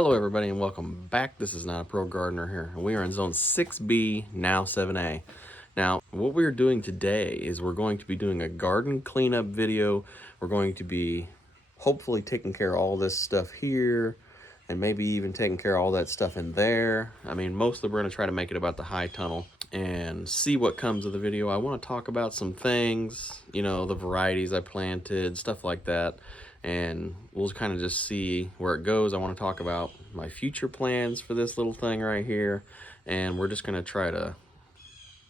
Hello everybody and welcome back. This is Not a Pro Gardener here. We are in zone 6B, now 7A. Now, what we're doing today is we're going to be doing a garden cleanup video. We're going to be hopefully taking care of all this stuff here and maybe even taking care of all that stuff in there. I mean, mostly we're going to try to make it about the high tunnel and see what comes of the video. I want to talk about some things, you know, the varieties I planted, stuff like that. And we'll kind of just see where it goes. I want to talk about my future plans for this little thing right here. And we're just going to try to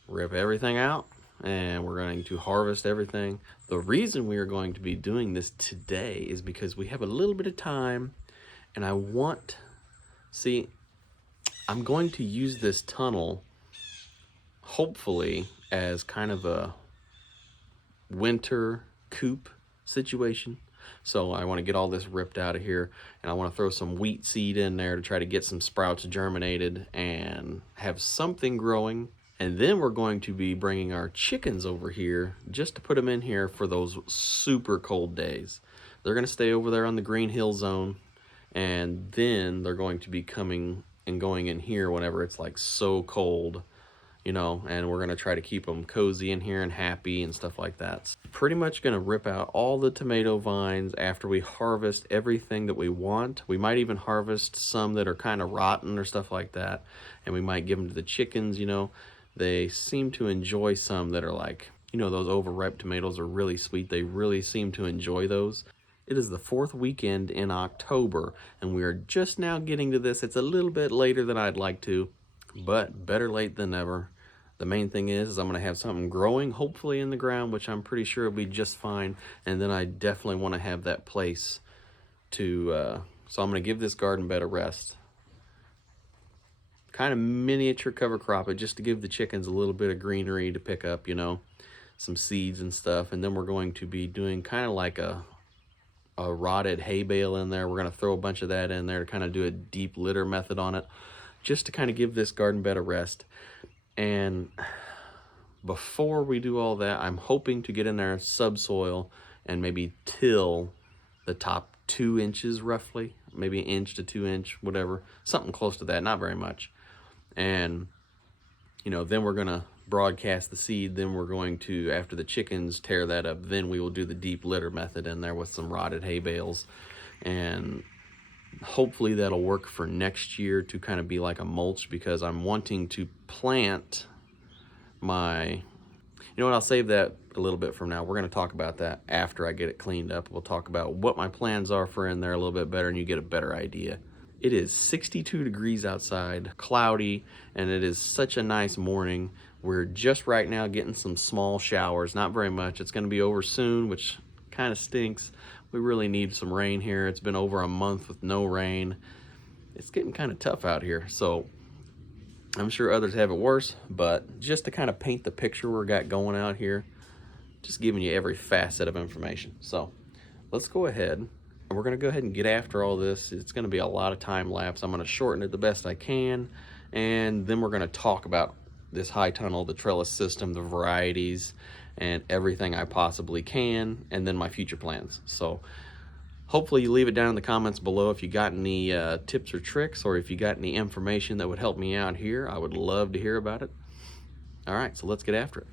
rip everything out and we're going to harvest everything. The reason we are going to be doing this today is because we have a little bit of time and I'm going to use this tunnel hopefully as kind of a winter coop situation. So I want to get all this ripped out of here and I want to throw some wheat seed in there to try to get some sprouts germinated and have something growing. And then we're going to be bringing our chickens over here just to put them in here for those super cold days. They're going to stay over there on the Green Hill Zone, and then they're going to be coming and going in here whenever it's like so cold, you know, and we're going to try to keep them cozy in here and happy and stuff like that. Pretty much going to rip out all the tomato vines after we harvest everything that we want. We might even harvest some that are kind of rotten or stuff like that, and we might give them to the chickens. You know, they seem to enjoy some that are like, you know, those overripe tomatoes are really sweet. They really seem to enjoy those. It is the 4th weekend in October, and we are just now getting to this. It's a little bit later than I'd like to, but better late than never. The main thing is I'm going to have something growing, hopefully in the ground, which I'm pretty sure will be just fine. And then I definitely want to have that place to, so I'm going to give this garden bed a rest. Kind of miniature cover crop it just to give the chickens a little bit of greenery to pick up, you know, some seeds and stuff. And then we're going to be doing kind of like a rotted hay bale in there. We're going to throw a bunch of that in there to kind of do a deep litter method on it, just to kind of give this garden bed a rest. And before we do all that, I'm hoping to get in there subsoil and maybe till the top 2 inches roughly, maybe 1 inch to 2 inch, whatever, something close to that, not very much. And, you know, then we're going to broadcast the seed. Then we're going to, after the chickens tear that up, then we will do the deep litter method in there with some rotted hay bales. And hopefully that'll work for next year to kind of be like a mulch, because I'm wanting to plant my, you know what, I'll save that a little bit from now. We're going to talk about that after I get it cleaned up. We'll talk about what my plans are for in there a little bit better, and you get a better idea. It is 62 degrees outside, cloudy, and it is such a nice morning. We're just right now getting some small showers, not very much. It's going to be over soon, which kind of stinks. We really need some rain here. It's been over a month with no rain. It's getting kind of tough out here, so I'm sure others have it worse, but just to kind of paint the picture we got going out here, just giving you every facet of information. So let's go ahead. We're going to go ahead and get after all this. It's going to be a lot of time lapse. I'm going to shorten it the best I can, and then we're going to talk about this high tunnel, the trellis system, the varieties, and everything I possibly can, and then my future plans. So hopefully you leave it down in the comments below if you got any tips or tricks, or if you got any information that would help me out here. I would love to hear about it. All right, so let's get after it.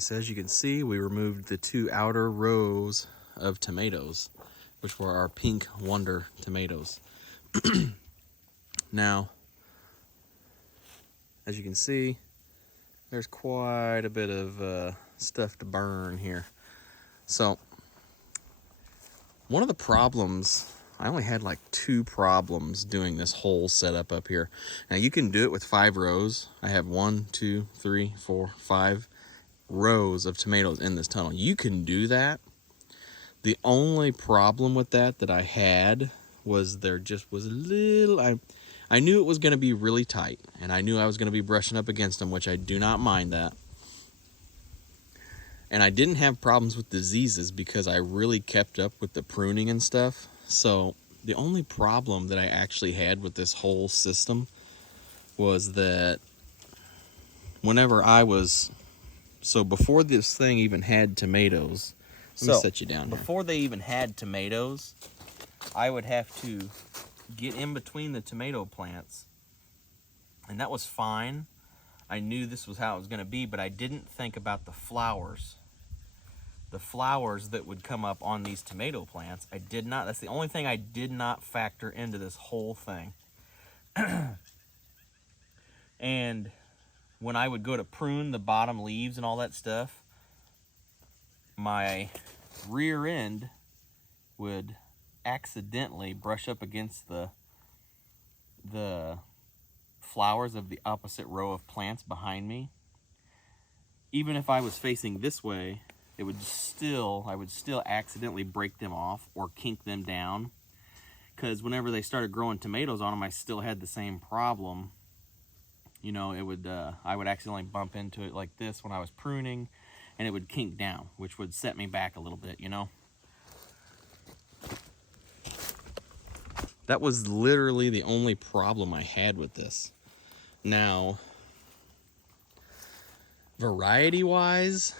so as you can see, we removed the 2 outer rows of tomatoes, which were our Pink Wonder tomatoes. Now, as you can see, there's quite a bit of stuff to burn here. So, one of the problems, I only had like 2 problems doing this whole setup up here. Now you can do it with 5 rows. I have 1, 2, 3, 4, 5 rows of tomatoes in this tunnel. You can do that. The only problem with that I had was there just was a little, I knew it was going to be really tight, and I knew I was going to be brushing up against them, which I do not mind that. And I didn't have problems with diseases because I really kept up with the pruning and stuff. So the only problem that I actually had with this whole system was that whenever I was, so before this thing even had tomatoes, let me set you down here. Before they even had tomatoes, I would have to get in between the tomato plants, and that was fine. I knew this was how it was going to be, but I didn't think about the flowers. The flowers that would come up on these tomato plants, I did not, that's the only thing I did not factor into this whole thing. And when I would go to prune the bottom leaves and all that stuff, my rear end would accidentally brush up against the flowers of the opposite row of plants behind me. Even if I was facing this way, I would still accidentally break them off or kink them down, because whenever they started growing tomatoes on them, I still had the same problem. You know, it would I would accidentally bump into it like this when I was pruning, and it would kink down, which would set me back a little bit, you know. That was literally the only problem I had with this. Now, variety-wise,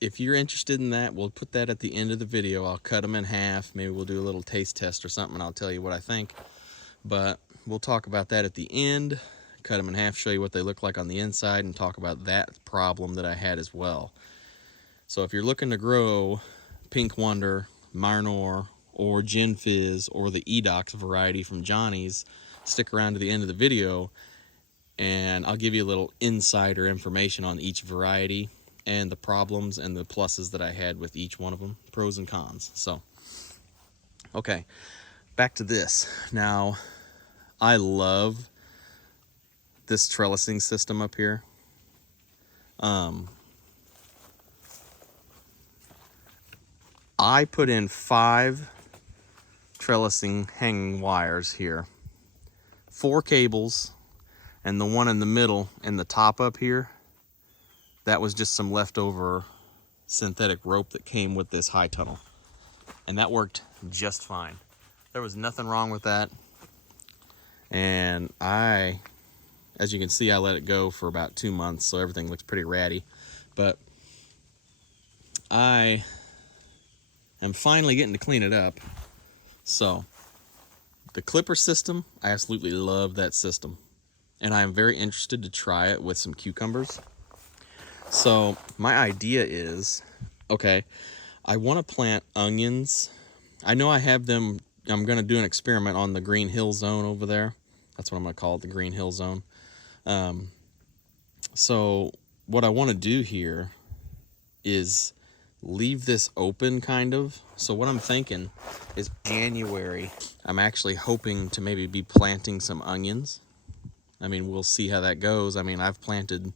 if you're interested in that, we'll put that at the end of the video. I'll cut them in half. Maybe we'll do a little taste test or something, and I'll tell you what I think. But we'll talk about that at the end. Cut them in half, show you what they look like on the inside, and talk about that problem that I had as well. So if you're looking to grow Pink Wonder, Marnor, or Gin Fizz, or the Edox variety from Johnny's, stick around to the end of the video, and I'll give you a little insider information on each variety and the problems and the pluses that I had with each one of them, pros and cons. So, okay, back to this. Now, I love this trellising system up here. I put in 5 trellising hanging wires here, 4 cables, and the one in the middle and the top up here, that was just some leftover synthetic rope that came with this high tunnel. And that worked just fine. There was nothing wrong with that. And as you can see, I let it go for about 2 months, so everything looks pretty ratty. But I am finally getting to clean it up. So, the clipper system, I absolutely love that system. And I am very interested to try it with some cucumbers. So my idea is, okay, I want to plant onions. I know I have them. I'm going to do an experiment on the Green Hill Zone over there. That's what I'm going to call it, the Green Hill Zone. So what I want to do here is leave this open, kind of. So what I'm thinking is January, I'm actually hoping to maybe be planting some onions. I mean, we'll see how that goes. I mean, I planted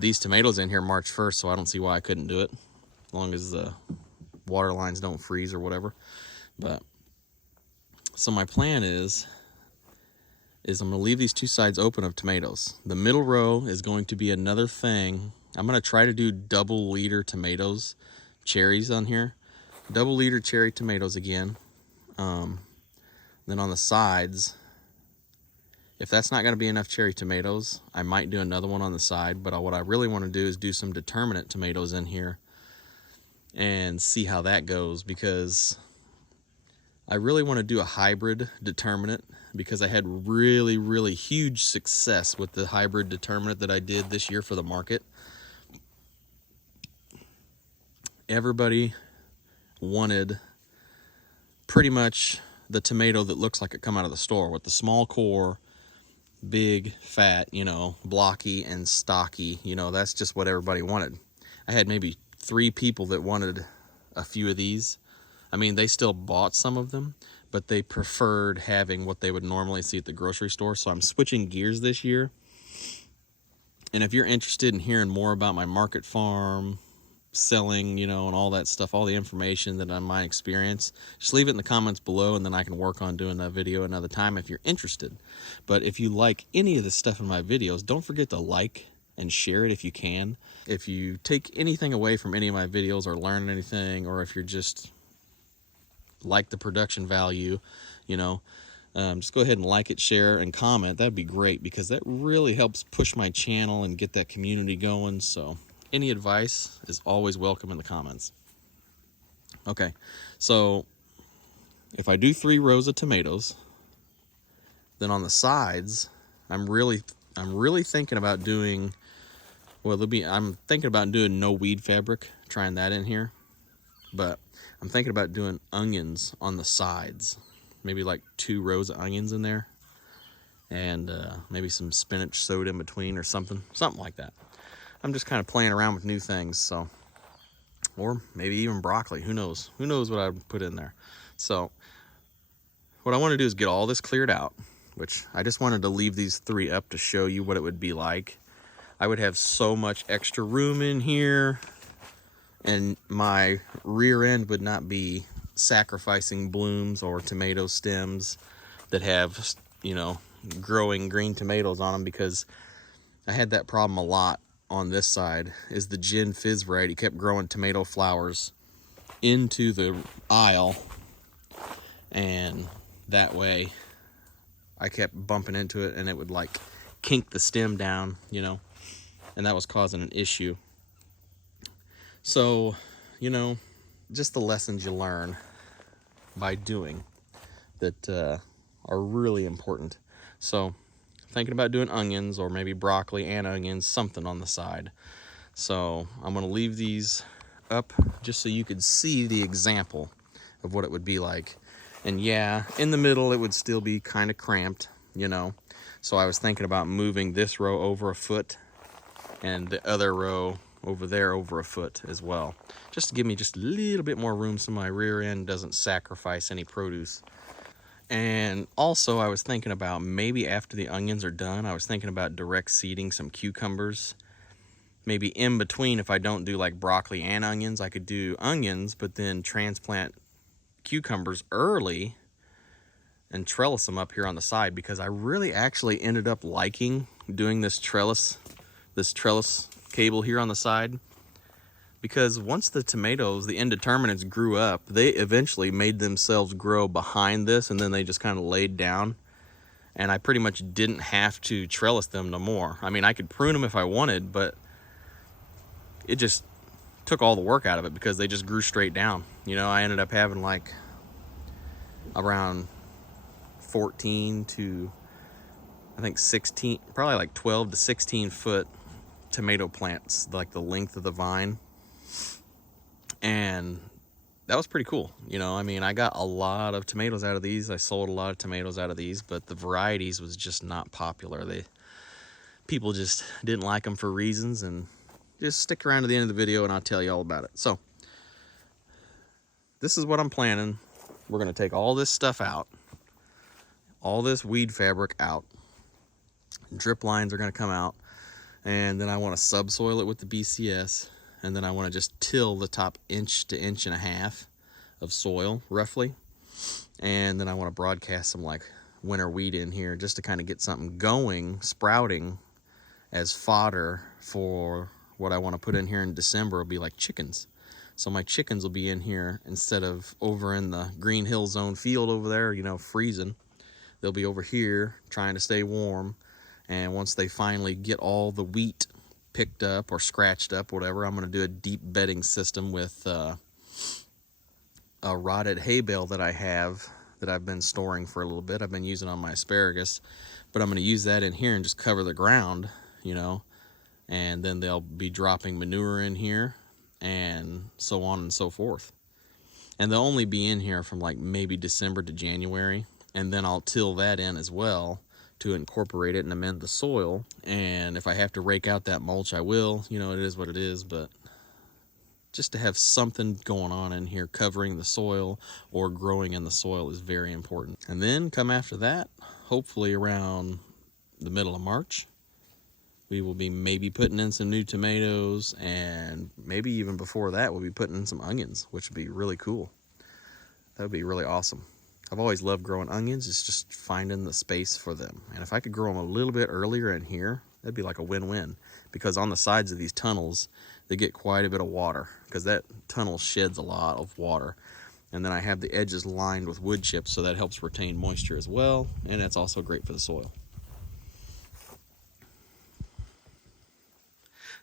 these tomatoes in here March 1st, so I don't see why I couldn't do it, as long as the water lines don't freeze or whatever. But so my plan is I'm going to leave these 2 sides open of tomatoes. The middle row is going to be another thing. I'm going to try to do double liter tomatoes, cherries on here. Double liter cherry tomatoes again. Then on the sides, if that's not going to be enough cherry tomatoes, I might do another one on the side. But what I really want to do is do some determinate tomatoes in here and see how that goes, because I really want to do a hybrid determinate, because I had really, really huge success with the hybrid determinate that I did this year for the market. everybody wanted pretty much the tomato that looks like it come out of the store with the small core, big, fat, you know, blocky and stocky. You know, that's just what everybody wanted. I had maybe 3 people that wanted a few of these. I mean, they still bought some of them, but they preferred having what they would normally see at the grocery store. So I'm switching gears this year. And if you're interested in hearing more about my market farm, selling, you know, and all that stuff, all the information that on my experience, just leave it in the comments below, and then I can work on doing that video another time if you're interested. But if you like any of the stuff in my videos, don't forget to like and share it if you can. If you take anything away from any of my videos or learn anything, or if you're just like the production value, you know, just go ahead and like it, share, and comment. That'd be great, because that really helps push my channel and get that community going. So any advice is always welcome in the comments. Okay, so if I do 3 rows of tomatoes, then on the sides, I'm really thinking about doing, well, I'm thinking about doing no weed fabric, trying that in here. But I'm thinking about doing onions on the sides. Maybe like 2 rows of onions in there, and maybe some spinach sewed in between or something like that. I'm just kind of playing around with new things. So, or maybe even broccoli, who knows what I would put in there. So what I want to do is get all this cleared out, which I just wanted to leave these 3 up to show you what it would be like. I would have so much extra room in here, and my rear end would not be sacrificing blooms or tomato stems that have, you know, growing green tomatoes on them, because I had that problem a lot on this side. Is the Gin Fizz variety kept growing tomato flowers into the aisle, and that way I kept bumping into it, and it would like kink the stem down, you know, and that was causing an issue. So, you know, just the lessons you learn by doing that are really important. So thinking about doing onions, or maybe broccoli and onions, something on the side. So I'm going to leave these up just so you could see the example of what it would be like. And yeah, in the middle it would still be kind of cramped, you know. So I was thinking about moving this row over a foot and the other row over there over a foot as well, just to give me just a little bit more room so my rear end doesn't sacrifice any produce. And also I was thinking about, maybe after the onions are done, I was thinking about direct seeding some cucumbers. Maybe in between, if I don't do like broccoli and onions, I could do onions but then transplant cucumbers early and trellis them up here on the side, because I really actually ended up liking doing this trellis cable here on the side, because once the tomatoes, the indeterminates, grew up, they eventually made themselves grow behind this, and then they just kind of laid down, and I pretty much didn't have to trellis them no more. I mean, I could prune them if I wanted, but it just took all the work out of it, because they just grew straight down. You know, I ended up having like around 14 to, I think 16, probably like 12 to 16 foot tomato plants, like the length of the vine. And that was pretty cool. You know, I mean, I got a lot of tomatoes out of these. I sold a lot of tomatoes out of these, but the varieties was just not popular. People just didn't like them for reasons. And just stick around to the end of the video and I'll tell you all about it. So this is what I'm planning. We're going to take all this stuff out, all this weed fabric out. Drip lines are going to come out. And then I want to subsoil it with the BCS. And then I want to just till the top 1 to 1.5 inches of soil, roughly. And then I want to broadcast some like winter wheat in here, just to kind of get something going, sprouting, as fodder for what I want to put in here in December. Will be like chickens. So my chickens will be in here instead of over in the Green Hill Zone field over there, you know, freezing. They'll be over here trying to stay warm. And once they finally get all the wheat picked up or scratched up, whatever, I'm going to do a deep bedding system with a rotted hay bale that I have, that I've been storing for a little bit. I've been using on my asparagus, but I'm going to use that in here and just cover the ground, you know, and then they'll be dropping manure in here. and so on and so forth. And they'll only be in here from like maybe December to January, and then I'll till that in as well to incorporate it and amend the soil. And if I have to rake out that mulch, I will. You know, it is what it is, but just to have something going on in here covering the soil or growing in the soil is very important. And then come after that, hopefully around the middle of March, we will be maybe putting in some new tomatoes, and maybe even before that, we'll be putting in some onions, which would be really cool. That would be really awesome. I've always loved growing onions. It's just finding the space for them. And if I could grow them a little bit earlier in here, that'd be like a win-win, because on the sides of these tunnels, they get quite a bit of water, because that tunnel sheds a lot of water. And then I have the edges lined with wood chips, so that helps retain moisture as well, and that's also great for the soil.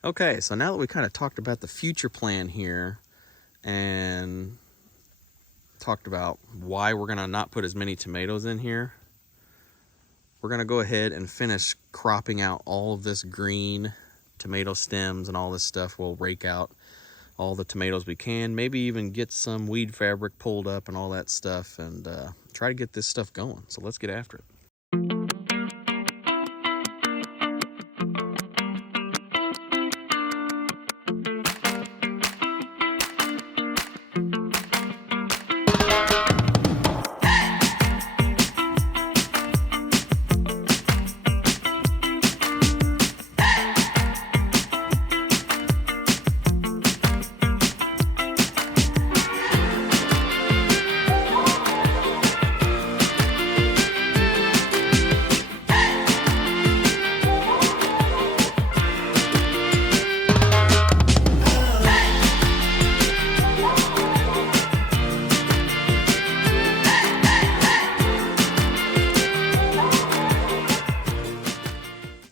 Okay, so now that we kind of talked about the future plan here and talked about why we're gonna not put as many tomatoes in here, we're gonna go ahead and finish cropping out all of this green tomato stems and all this stuff. We'll rake out all the tomatoes we can, maybe even get some weed fabric pulled up and all that stuff, and try to get this stuff going. So let's get after it.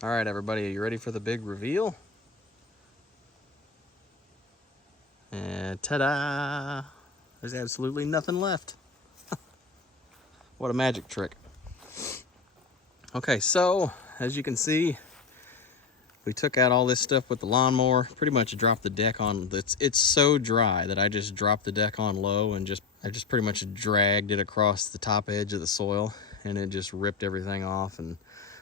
All right, everybody, are you ready for the big reveal? And ta-da! There's absolutely nothing left. What a magic trick. Okay, so as you can see, we took out all this stuff with the lawnmower, pretty much dropped the deck on. It's so dry that I just dropped the deck on low and I just pretty much dragged it across the top edge of the soil, and it just ripped everything off. And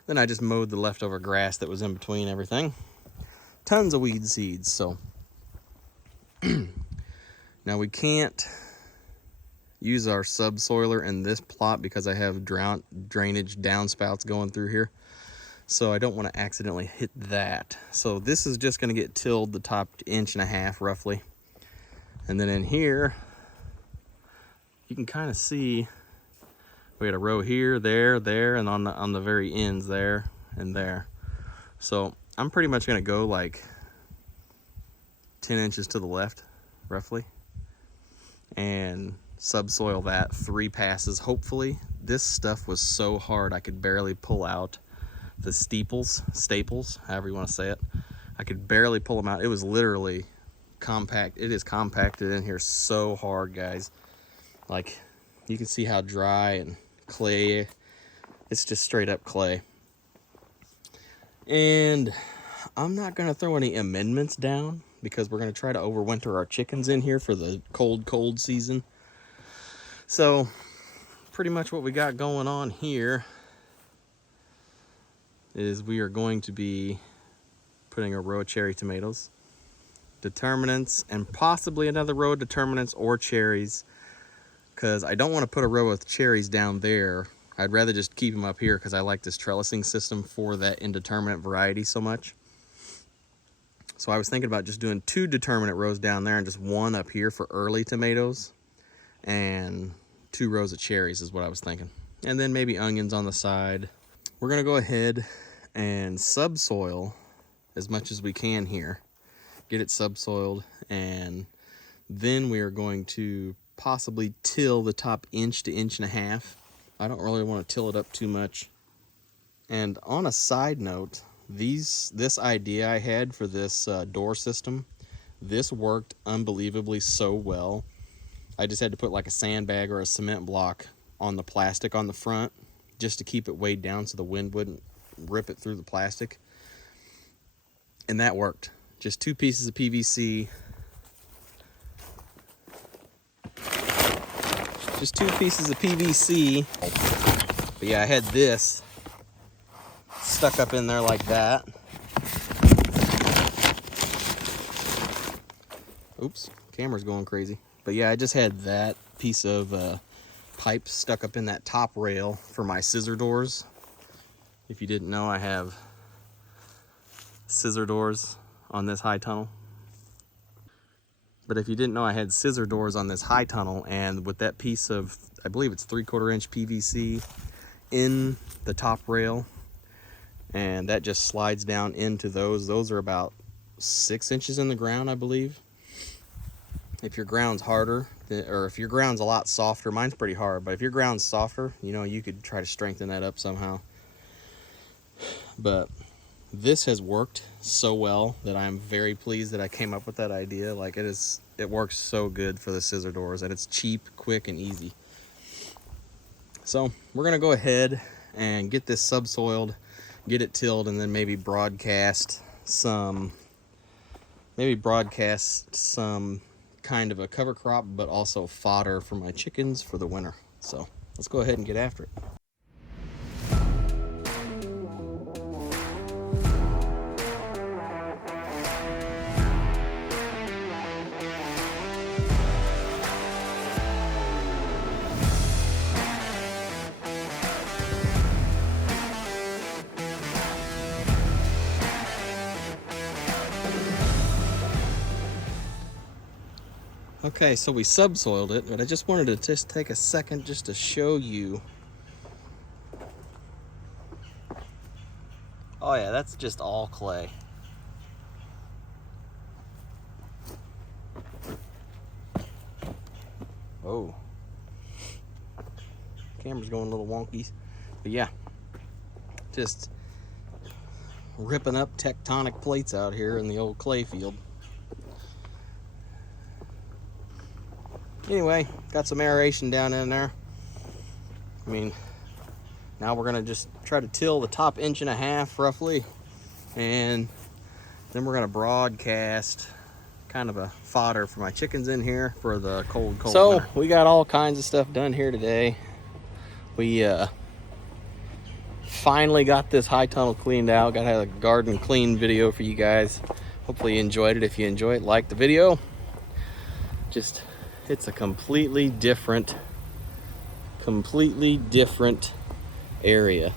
then I just mowed the leftover grass that was in between everything. Tons of weed seeds. So now we can't use our subsoiler in this plot because I have drainage downspouts going through here. So I don't want to accidentally hit that. So this is just going to get tilled the top 1.5 inches roughly. And then in here, you can kind of see we had a row here, there, and on the very ends there and there. So I'm pretty much gonna go like 10 inches to the left, roughly, and subsoil that 3 passes, hopefully. This stuff was so hard I could barely pull out the staples, however you want to say it. I could barely pull them out. It was literally compact. It is compacted in here so hard, guys. Like, you can see how dry and clay. It's just straight up clay. And I'm not going to throw any amendments down because we're going to try to overwinter our chickens in here for the cold season. So pretty much what we got going on here is we are going to be putting a row of cherry tomatoes, determinants, and possibly another row of determinants or cherries, because I don't want to put a row of cherries down there. I'd rather just keep them up here because I like this trellising system for that indeterminate variety so much. So I was thinking about just doing 2 determinate rows down there and just 1 up here for early tomatoes, and 2 rows of cherries is what I was thinking. And then maybe onions on the side. We're going to go ahead and subsoil as much as we can here. Get it subsoiled, and then we are going to possibly till the top 1 to 1.5 inches. I don't really want to till it up too much. And on a side note, this idea I had for this door system, this worked unbelievably so well. I just had to put like a sandbag or a cement block on the plastic on the front just to keep it weighed down so the wind wouldn't rip it through the plastic. And that worked. Just 2 pieces of PVC, just 2 pieces of PVC. But yeah, I had this stuck up in there like that. Oops, camera's going crazy. But yeah, I just had that piece of pipe stuck up in that top rail for my scissor doors. If you didn't know, I have scissor doors on this high tunnel. But if you didn't know, I had scissor doors on this high tunnel, and with that piece of, I believe it's 3/4 inch PVC in the top rail, and that just slides down into those. Those are about 6 inches in the ground, I believe. If your ground's harder, or if your ground's a lot softer, mine's pretty hard, but if your ground's softer, you know, you could try to strengthen that up somehow. But this has worked so well that I'm very pleased that I came up with that idea. Like, it works so good for the scissor doors, and it's cheap, quick, and easy. So we're gonna go ahead and get this subsoiled, get it tilled, and then maybe broadcast some kind of a cover crop, but also fodder for my chickens for the winter. So let's go ahead and get after it. Okay, so we subsoiled it, but I just wanted to just take a second just to show you. Oh yeah, that's just all clay. Oh, camera's going a little wonky, but yeah, just ripping up tectonic plates out here in the old clay field. Anyway, got some aeration down in there. I mean, now we're gonna just try to till the top 1.5 inch roughly, and then we're gonna broadcast kind of a fodder for my chickens in here for the cold winter. We got all kinds of stuff done here today. We finally got this high tunnel cleaned out. Got to have a garden clean video for you guys. Hopefully you enjoyed it. If you enjoy it, like the video. It's a completely different area.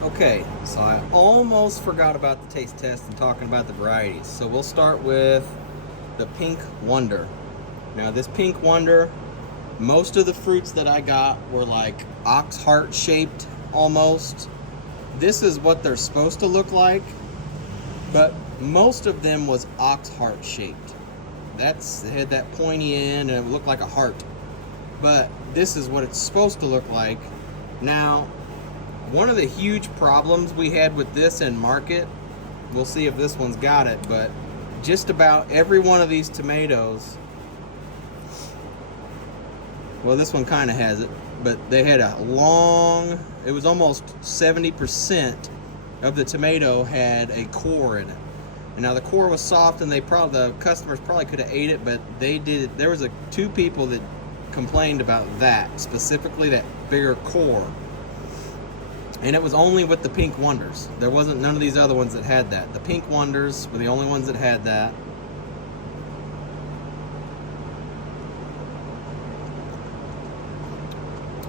Okay, so I almost forgot about the taste test and talking about the varieties. So we'll start with the Pink Wonder. Now this Pink Wonder, most of the fruits that I got were like ox heart shaped almost. This is what they're supposed to look like, but most of them was ox heart shaped. It had that pointy end and it looked like a heart. But this is what it's supposed to look like. Now, one of the huge problems we had with this in market, we'll see if this one's got it, but just about every one of these tomatoes, well, this one kind of has it, but they had a long, it was almost 70% of the tomato had a core in it. And now the core was soft, and the customers probably could have ate it, but there was 2 people that complained about that, specifically that bigger core. And it was only with the Pink Wonders. There wasn't none of these other ones that had that. The Pink Wonders were the only ones that had that.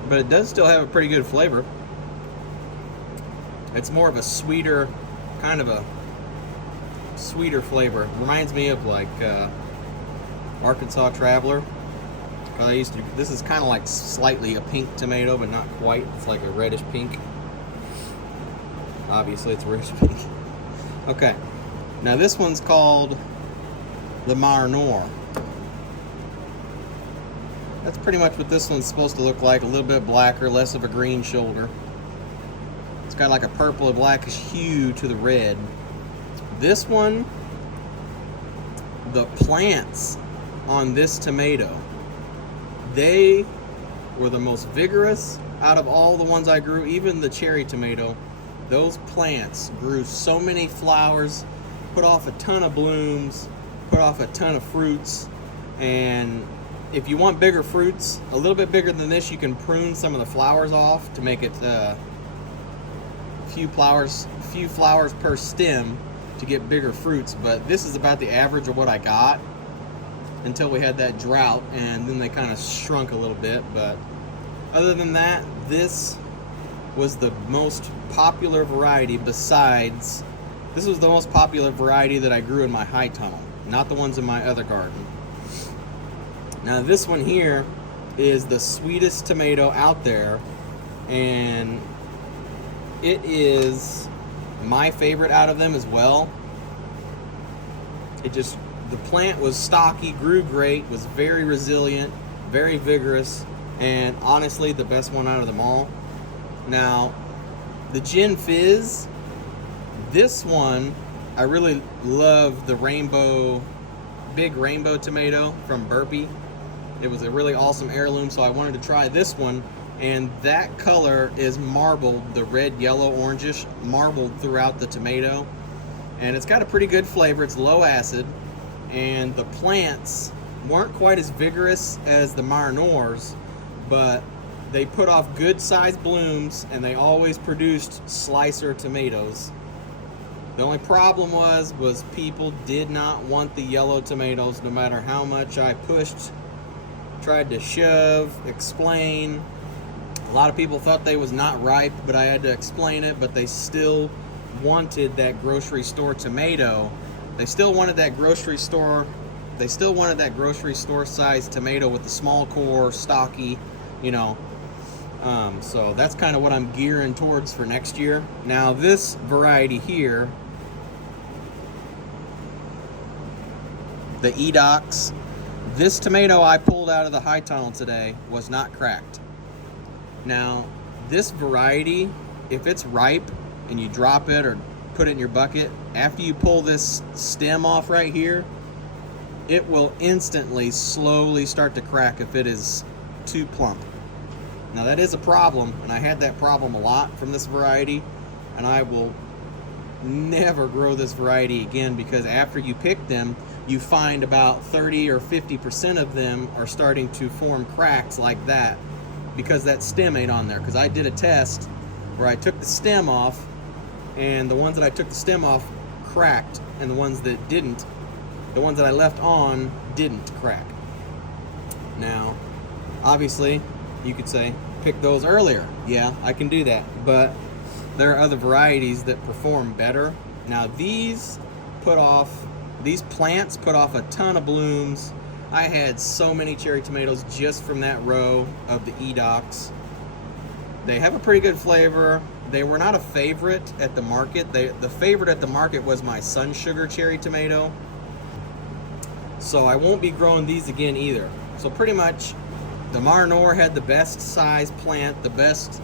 But it does still have a pretty good flavor. It's more of a sweeter, kind of a sweeter flavor. Reminds me of like Arkansas Traveler. This is kind of like slightly a pink tomato, but not quite. It's like a reddish pink. Obviously it's reddish pink. Okay, now this one's called the Mar Noir. That's pretty much what this one's supposed to look like. A little bit blacker, less of a green shoulder. It's got like a purple or blackish hue to the red. This one, the plants on this tomato, they were the most vigorous out of all the ones I grew. Even the cherry tomato, those plants grew so many flowers, put off a ton of blooms, put off a ton of fruits. And if you want bigger fruits, a little bit bigger than this, you can prune some of the flowers off to make it few flowers per stem to get bigger fruits. But this is about the average of what I got until we had that drought, and then they kind of shrunk a little bit. But other than that, this was the most popular variety. Besides, this was the most popular variety that I grew in my high tunnel, not the ones in my other garden. Now this one here is the sweetest tomato out there, and it is my favorite out of them as well. The plant was stocky, grew great, was very resilient, very vigorous, and honestly the best one out of them all. Now the Gin Fizz, this one I really love, the big rainbow tomato from Burpee. It was a really awesome heirloom, so I wanted to try this one. And that color is marbled, the red, yellow, orangish, marbled throughout the tomato. And it's got a pretty good flavor. It's low acid. And the plants weren't quite as vigorous as the Mare Noirs, but they put off good sized blooms, and they always produced slicer tomatoes. The only problem was people did not want the yellow tomatoes, no matter how much I pushed, tried to shove, explain. A lot of people thought they was not ripe, but I had to explain it. But they still wanted that grocery store tomato. They still wanted that grocery store size tomato with the small core, stocky, you know. So that's kind of what I'm gearing towards for next year. Now this variety here, the Edox, this tomato I pulled out of the high tunnel today was not cracked. Now this variety, if it's ripe and you drop it or put it in your bucket, after you pull this stem off right here, it will instantly slowly start to crack if it is too plump. Now that is a problem, and I had that problem a lot from this variety, and I will never grow this variety again, because after you pick them, you find about 30 or 50% of them are starting to form cracks like that because that stem ain't on there. Because I did a test where I took the stem off, and the ones that I took the stem off cracked, and the ones that didn't, the ones that I left on didn't crack. Now, obviously, you could say, pick those earlier. Yeah, I can do that. But there are other varieties that perform better. Now, these plants put off a ton of blooms. I had so many cherry tomatoes just from that row of the Edox. They have a pretty good flavor. They were not a favorite at the market. The favorite at the market was my Sun Sugar cherry tomato. So I won't be growing these again either. So pretty much, the Mare Noir had the best size plant, the best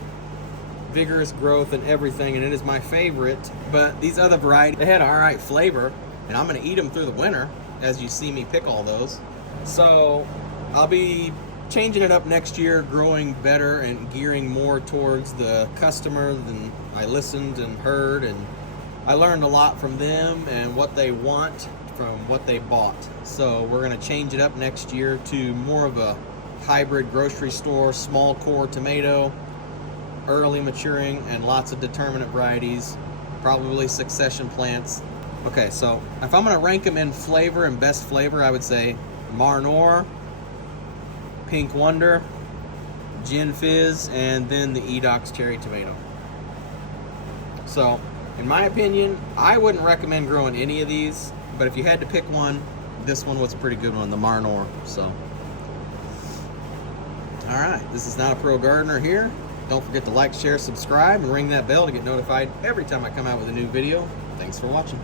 vigorous growth and everything, and it is my favorite. But these other varieties, they had all right flavor, and I'm going to eat them through the winter as you see me pick all those. So I'll be changing it up next year, growing better and gearing more towards the customer. Than I listened and heard, and I learned a lot from them and what they want from what they bought. So we're going to change it up next year to more of a hybrid grocery store, small core tomato, early maturing, and lots of determinate varieties, probably succession plants. Okay, so if I'm going to rank them in flavor and best flavor, I would say Mare Noir, Pink Wonder, Gin Fizz, and then the Edox cherry tomato. So, in my opinion, I wouldn't recommend growing any of these, but if you had to pick one, this one was a pretty good one, the Mare Noir. So, alright, this is Not a Pro Gardener here. Don't forget to like, share, subscribe, and ring that bell to get notified every time I come out with a new video. Thanks for watching.